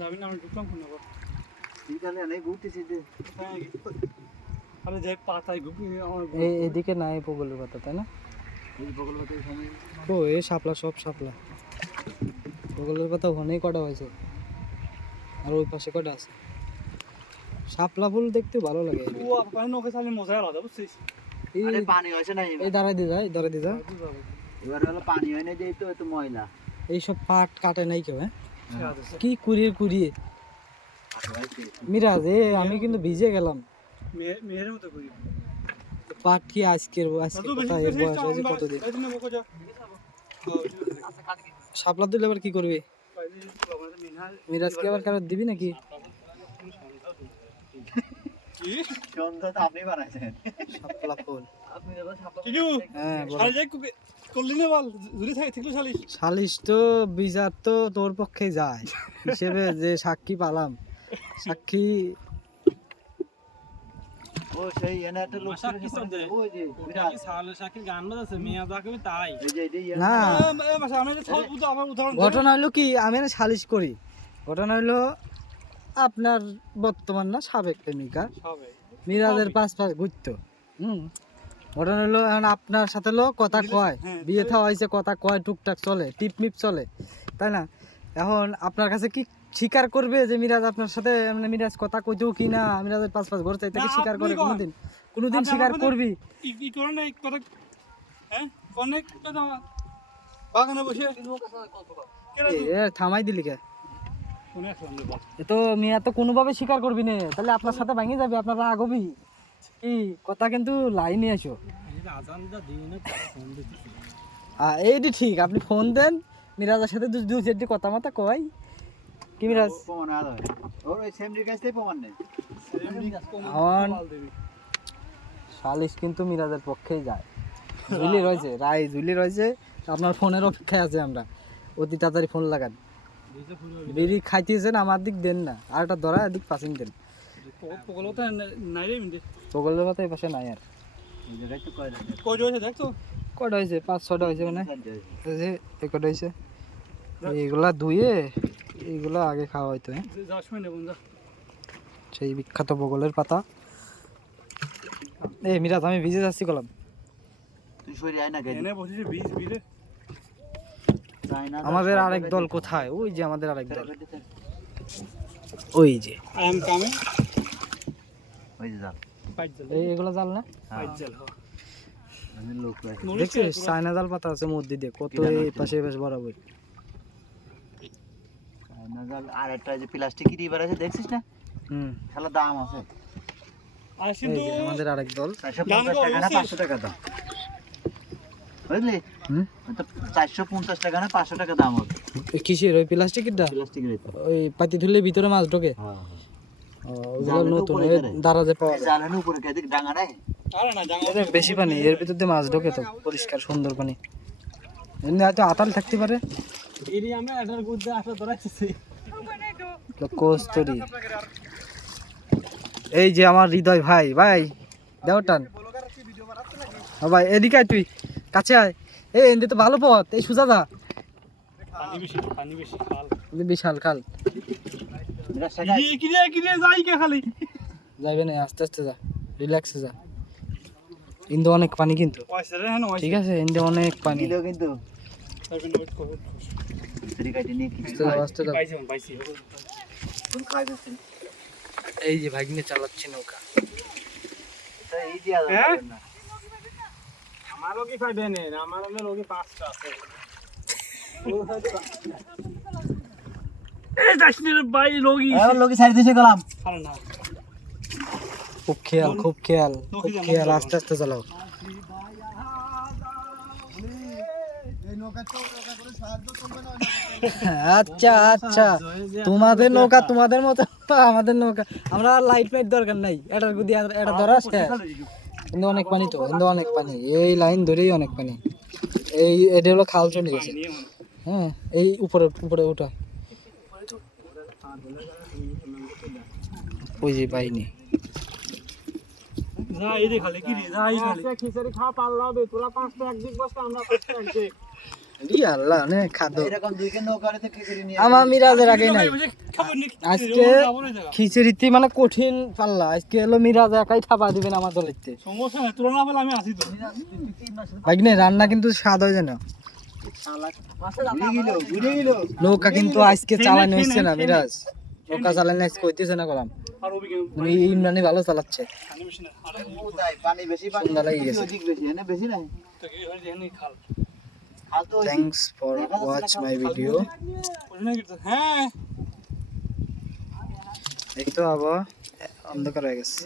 যাবি না আমি ঢুকলাম কোন আবার এইখানে অনেক ঘুরতেছি যে আরে যে পাতায় ঘুরবি আমার এদিকে নাই বগলের পাতা তাই না? এই বগল বাতে এখানে ও এ শাপলা সব শাপলা বগলের পাতা ওখানেই কটা হয়েছে আর ওই পাশে কটা আছে। শাপলা ফুল দেখতে ভালো লাগে। ও আপনার নৌকা চালে মজা আলাদা বুঝছিস আরে পানি হইছে না এই দাঁড়াই দিয়ে যায় দাঁড়াই দিয়ে যা। এবার হলো পানি হয় না যেই তো এত ময়লা এইসব পাট কাটে নাই কেউ। হ্যাঁ কি কুড়িয়ে মিরাজ আমি কিন্তু ভিজে গেলাম। মেয়ের মতো করি পাট কি আজকে কথা এর বয়স হয়েছে কতদিন। শাপলা তুলে আবার কি করবি? মিরাজ কি আবার কারো দিবি নাকি? কি সন্ধ্যা তো আপনি বানাইছেন শাপলা ফুল আপনি যখন সাপলা কিউ হ্যাঁ বলো। শালি যাই করলি না বল যদি থাকে ঠিকলো শালি সালিশ তো বিচার তো তোর পক্ষে যায় হিসেবে যে সাক্ষী পালাম সাক্ষী ও সেই এনে একটা লোক ছিল সেখানে ওই যে বিরাট শাকিল গান বাজাচ্ছে মেয়া যা কবি তাই এই যে এই যে না আমি আমার উদাহরণ ঘটনা হলো কি আমি না সালিশ করি। ঘটনা হলো আপনার বর্তমান না সাবেক প্রেমিকা মিরাজের পাশ ঘুরতো। ঘটনা হলো এখন আপনার সাথে লো কথা কয় বিয়ে থা হয়েছে কথা কয় টুকটাক চলে টিপমিপ চলে তাই না? এখন আপনার কাছে কি স্বীকার করবে যে মিরাজ আপনার সাথে মানে মিরাজ কথা কইতেও কি না মিরাজের পাশ ঘর চাইতে কি স্বীকার করে কোনোদিন স্বীকার করবি? ই করে না কথা হ্যাঁ অনেক কথা বাগানে বসে এ থামাই দিলি কে? কোনে আসলাম রে বাস এ তো মিয়া তো কোনোভাবে স্বীকার করবি না তাহলে আপনার সাথে ভাঙে যাবে আপনার রাগ হবি কি কথা কিন্তু লাইনে আসো। আজানটা দিই না ফোন দিতেছি এইটি ঠিক আপনি ফোন দেন মিরাজের সাথে দু চারটি কথা মতো কয় কি মিরাজ প্রমাণ আদা ওর ওই সেমরির কাছ থেকে প্রমাণ নেই এখন সালিশ কিন্তু মিরাজের পক্ষেই যায়। ঝুলি রয়েছে আপনার ফোনের অপেক্ষায় আছে আমরা অতি তাড়াতাড়ি ফোন লাগান। বিড়ি খাইতেছেন আমার দিক দেন না আর একটা ধরা এদিক পাসিং দেন। পগলতা নাই রে মিন্দে বগলের কথা এই পাশে নাই আর এই জায়গায় তো কয় লাগে কই রয়েছে দেখছো কটা হয়েছে 5-6টা হয়েছে মানে এই কটা হয়েছে এইগুলা ধুয়ে এইগুলা আগে খাওয়া হয়তো। হ্যাঁ যাস মানে বন্ধু সেই বিখ্যাত বগলের পাতা। এই মিরাজ আমি ভিজে যাচ্ছি কলাম তুই সরি আয় না কেন এনে বসেছে বীজ বিলে চাই না আমাদের আরেক দল কোথায়? ওই যে আমাদের আরেক দল ওই যে আই এম কামিং ওই যে জাল পাইট জল এগুলো জাল না পাইট জল আমি লোক দেখছিস চায়না জাল পাতা আছে মধ্যে দিয়ে কত এই পাশে বেশ বরাবর। না জাল আর একটা যে প্লাস্টিক রিভার আছে দেখছিস না খেলা দাম আছে আর এই কিন্তু যে আমাদের আরেক দল 450 টাকা না 500 টাকা দাম বুঝলি তো 450 টাকা না 500 টাকা দাম হবে কিসের ওই প্লাস্টিকেরটা প্লাস্টিকের ওই পাতি ধুলে ভিতরে মাছ ঢোকে। হ্যাঁ ওগুলো নতুন দারাজে পাওয়া যায়। জালের উপরে কেদিক ডাঙা নাই আরে না জাঙ্গা এর বেশি পানি এর ভিতর দিয়ে মাছ ঢোকে তো পরিষ্কার সুন্দর পানি এমনি হয়তো আতাল থাকতে পারে। এরি আমরা এটার গুদ্দে আসা ধরাইতেছি কস্তরি এই যে আমার হৃদয় ভাই দেও টান ভাই এদিকে আয় তুই কাছে আয় এই এনদে তো ভালো পথ এই সুজা দা পানি বেশি খাল বিশাল খাল কি রে যাই কে খালি যাইবে না আস্তে আস্তে যা রিল্যাক্সে যা ইন্দো অনেক পানি কিন্তু পয়সা রে হ্যাঁ ঠিক আছে ইন্দো অনেক পানি দিলেও কিন্তু তারপর ওয়েট করো ফ্রি কাটি নিয়ে কি আস্তে যাও পাইছি তুমি খাই দিচ্ছি এই যে ভাগিনে চালাচ্ছে নৌকা তো এই দিয়া না আমারও কি ফাইবে নেই আমার হলো লোকে 5টা আছে এই দাসনির ভাই লগি এখন লোকে সাইড দিছে গেলাম আরে না খুব খেয়াল আস্তে আস্তে চালাও। আচ্ছা তোমাদের নৌকা তোমাদের মতো আমাদের নৌকা আমরা লাইট মাইট দরকার নাই এটার গুদি এটা ধরা কিন্তু অনেক পানি তো কিন্তু অনেক পানি এই লাইন ধরেই অনেক পানি এই এটা হলো খাল চলে গেছে। হ্যাঁ এই উপরে ওটা ওই যে বাইনি না এই রে খালি কি রে যাই খালি খিচুড়ি খাওয়া পারলাবে তোরা 5টা একদিক বসতে আমরা 5টা একদিক আল্লাহ নে খাদ্য এরকম দুই কেন নৌকাতে খিচুড়ি নিয়ে আমার মিরাজের আগে নাই খাবার নি আজকে খিচুড়িতে মানে কঠিন পাল্লা আজকে এলো মিরাজ একাই থাপা দিবেন আমার দলেতে সমস্যা নাই তোরা না পেলে আমি আসি তো ভাগ্নে রান্না কিন্তু স্বাদ হয় যেন নৌকা কিন্তু আজকে চালানো হচ্ছে না মিরাজ নৌকা চালানো আজকে হইতেছে না কলাম আর অভিজ্ঞ মানে ইমরানি ভালো চালাচ্ছে পানি বেশি না আর পানি বেশি পানি সন্ধ্যা লেগে গেছে অধিক বেশি এনে বেশি নাই তো কি হয় জানি খাল খাল তো thanks for watch my video ওখানে কি হ্যাঁ এই তো আবার অন্ধকার হয়ে গেছে